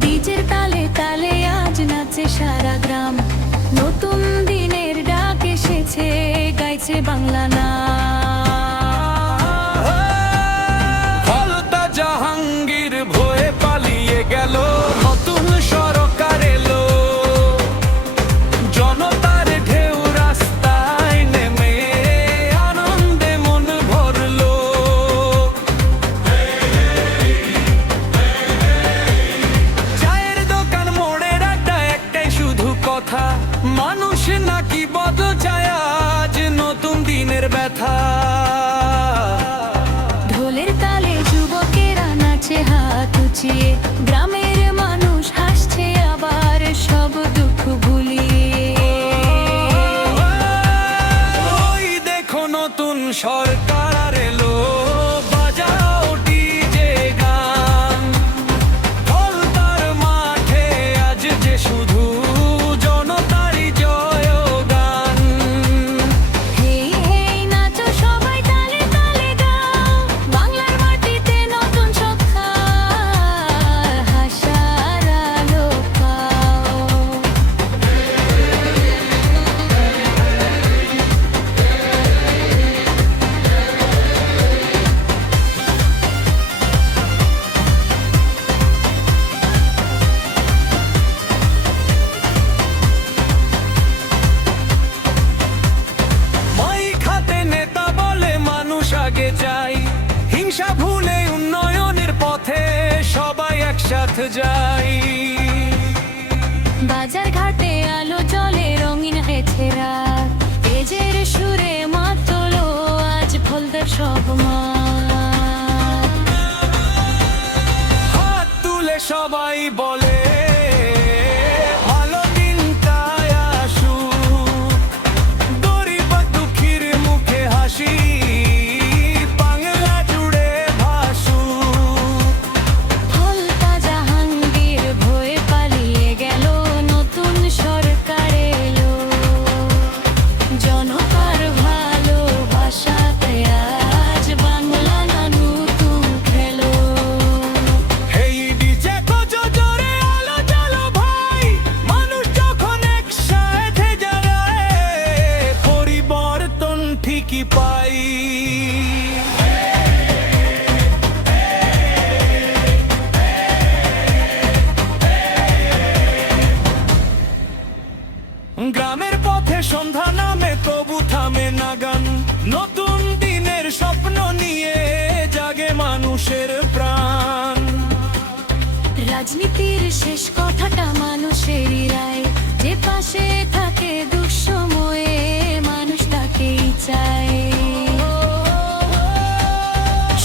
ডিজের তালে তালে আজ নাচে সারা গ্রাম, নতুন দিনের ডাক এসেছে, গাইছে বাংলা নাম। হলতা জাহাঙ্গীর ভয়ে পালিয়ে গেল, নতুন সরকার এলো, জনতার ঢেউ রাস্তায় নেমে আনন্দে মন ভরলো। চায়ের দোকান মোড়ের আড্ডা একটাই শুধু কথা, মানুষ নাকি বদল চায় আজ নতুন দিনের ব্যথা। ঢোলের তালে যুবকেরা নাচে হাত উঁচিয়ে, গ্রামের মানুষ হাসছে আবার সব দুঃখ ভুলিয়ে। ওই দেখো নতুন সরকার এলো, বাজাও ডিজে গান, হলতার মাঠে আজ যে শুধু জনতারই জয়গান। হেই হেই নাচো সবাই তালে তালে গাও, বাংলার মাটিতে নতুন সকাল, হাসার আলো পাও। মাই খাতে নেতা বলে মানুষ আগে যায়, হিংসা ভুলে উন্নয়নের পথে সবাই একসাথে যাই। বাজার ঘাটে আলো জ্বলে, রঙিন হয়েছে রাত, তেজের সুরে মাতলো আজ ফলদের সব মাঠ। হাত তুলে সবাই বলে ভালো দিনটাই আসুক, গরিব আর দুঃখীর মুখে হাসি বাংলা জুড়ে ভাসুক। হলতা জাহাঙ্গীর ভয়ে পালিয়ে গেল, নতুন সরকার এলো, জনতার ভালোবাসাতে আজ বাংলা না নতুন খেলো। হেই ডিজে কচো জোরে আলো জ্বালো ভাই, মানুষ যখন একসাথে জ্বালায় পরিবর্তন ঠিকই পাই। গ্রামের পথে সন্ধ্যা নামে তবু থামে না গান, নতুন দিনের স্বপ্ন নিয়ে জাগে মানুষের প্রাণ। রাজনীতির শেষ কথাটা মানুষেরই রায়, যে পাশে থাকে দুঃসময়ে মানুষ তাকেই চায়।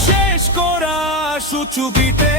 শেষ করা সুচুবিতে